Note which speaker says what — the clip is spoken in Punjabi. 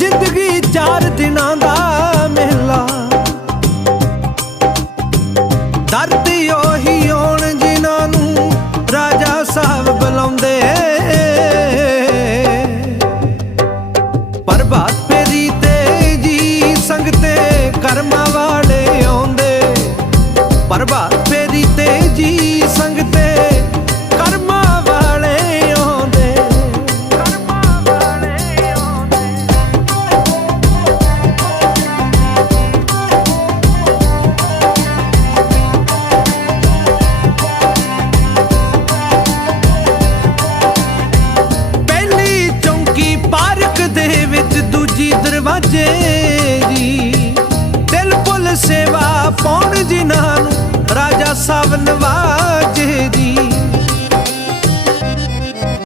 Speaker 1: ਜ਼ਿੰਦਗੀ ਚਾਰ ਦਿਨਾਂ ਦਾ ਮਹਿਲਾ ਦਰਦ ਉਹੀ ਆਉਣ ਜਿਨ੍ਹਾਂ ਨੂੰ ਰਾਜਾ ਸਾਹਿਬ ਬੁਲਾਉਂਦੇ। ਪਰਬਾਤ ਤੇਰੀ ਤੇ ਜੀ ਸੰਗ ਕਰਮਾਂ ਵਾਲੇ ਆਉਂਦੇ। ਪਰਬਾਤ ਸੇਵਾ ਪਾਉਣ ਜਿਨ੍ਹਾਂ ਨੂੰ ਰਾਜਾ ਸਭ ਨਵਾ